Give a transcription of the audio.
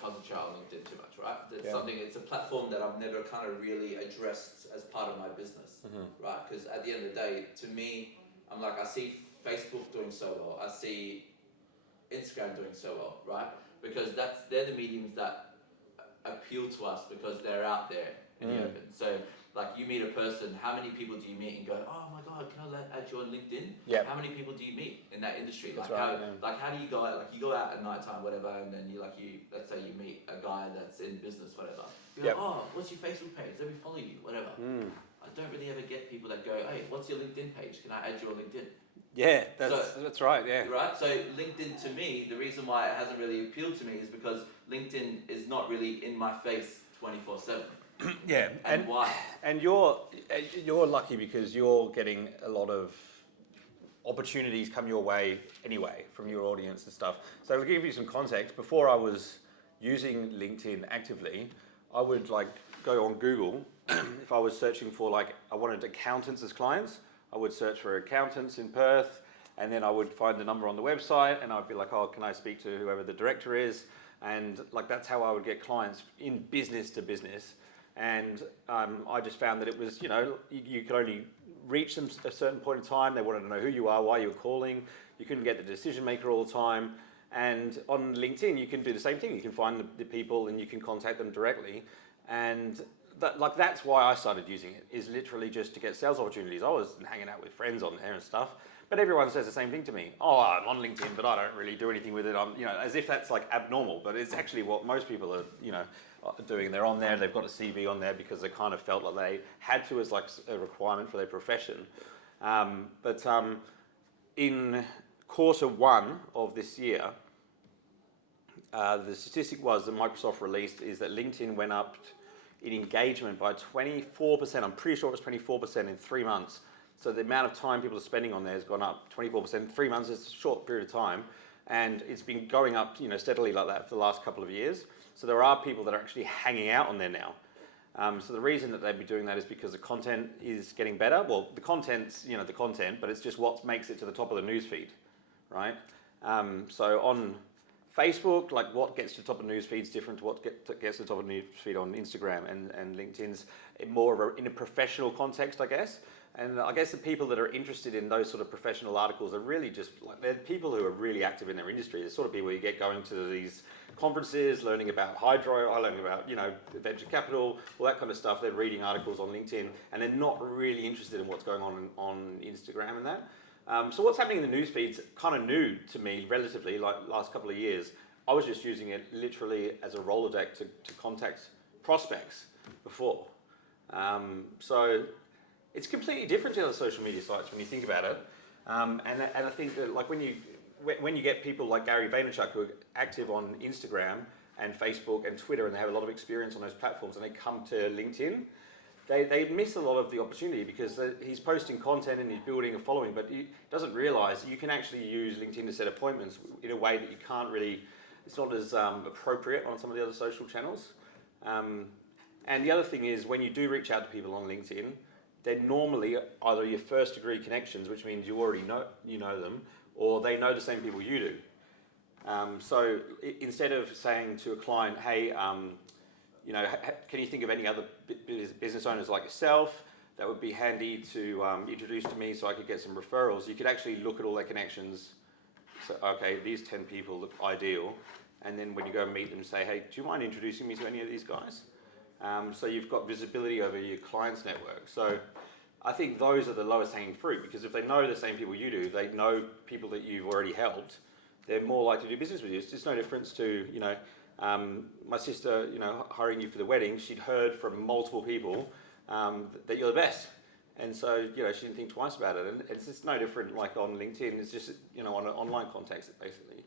concentrate on LinkedIn too much, right? It's a platform that I've never kind of really addressed as part of my business, right? Because at the end of the day, to me, I'm like, I see Facebook doing so well, I see Instagram doing so well, right? Because they're the mediums that appeal to us because they're out there in the open. So, like, you meet a person, how many people do you meet and go, oh my god, can I add you on LinkedIn? Yep. How many people do you meet in that industry? That's Like, right, how do you go out? Like, you go out at night time, whatever, and then let's say you meet a guy that's in business, whatever. You're like, oh, what's your Facebook page? Let me follow you, whatever. I don't really ever get people that go, hey, what's your LinkedIn page? Can I add you on LinkedIn? Yeah, that's right, yeah. Right? So LinkedIn, to me, the reason why it hasn't really appealed to me is because LinkedIn is not really in my face 24/7. Yeah, and why? And you're lucky because you're getting a lot of opportunities come your way anyway from your audience and stuff. So to give you some context, before I was using LinkedIn actively, I would like go on Google if I was searching for, like, I wanted accountants as clients, I would search for accountants in Perth, and then I would find the number on the website, and I'd be like, oh, can I speak to whoever the director is? And like, that's how I would get clients in business to business. And I just found that it was, you could only reach them at a certain point in time. They wanted to know who you are, why you were calling. You couldn't get the decision maker all the time. And on LinkedIn, you can do the same thing. You can find the people and you can contact them directly. And that's why I started using it, is literally just to get sales opportunities. I was hanging out with friends on there and stuff, but everyone says the same thing to me. Oh, I'm on LinkedIn, but I don't really do anything with it. I'm, as if that's like abnormal, but it's actually what most people are, doing. They're on there, they've got a CV on there because they kind of felt like they had to as like a requirement for their profession. But in Q1 of this year, the statistic was that Microsoft released is that LinkedIn went up in engagement by 24%. I'm pretty sure it was 24% in 3 months. So the amount of time people are spending on there has gone up 24%. 3 months is a short period of time, and it's been going up, steadily like that for the last couple of years. So there are people that are actually hanging out on there now. So the reason that they'd be doing that is because the content is getting better. Well, the content's, the content, but it's just what makes it to the top of the newsfeed, right? So on Facebook, like, what gets to the top of news feeds different to what gets to the top of news feed on Instagram, and LinkedIn's more of in a professional context, I guess. And I guess the people that are interested in those sort of professional articles are really just like, they're people who are really active in their industry. They're sort of people you get going to these conferences, learning about hydro, learning about, venture capital, all that kind of stuff. They're reading articles on LinkedIn, and they're not really interested in what's going on Instagram and that. So what's happening in the news feeds kind of new to me, relatively, like last couple of years. I was just using it literally as a Rolodex to contact prospects before. So it's completely different to other social media sites when you think about it. And I think that, like, when you get people like Gary Vaynerchuk who are active on Instagram and Facebook and Twitter, and they have a lot of experience on those platforms, and they come to LinkedIn, they miss a lot of the opportunity because he's posting content and he's building a following, but he doesn't realize you can actually use LinkedIn to set appointments in a way that you can't really, it's not as appropriate on some of the other social channels. And the other thing is, when you do reach out to people on LinkedIn, they're normally either your first degree connections, which means you already know them, or they know the same people you do. So instead of saying to a client, hey, can you think of any other business owners like yourself that would be handy to introduce to me so I could get some referrals? You could actually look at all their connections. So, okay, these 10 people look ideal. And then when you go and meet them, say, hey, do you mind introducing me to any of these guys? So you've got visibility over your clients' network. So I think those are the lowest hanging fruit, because if they know the same people you do, they know people that you've already helped, they're more likely to do business with you. It's just no difference to, my sister, hiring you for the wedding. She'd heard from multiple people that you're the best. And so, she didn't think twice about it. And it's just no different like on LinkedIn. It's just, on an online context, basically.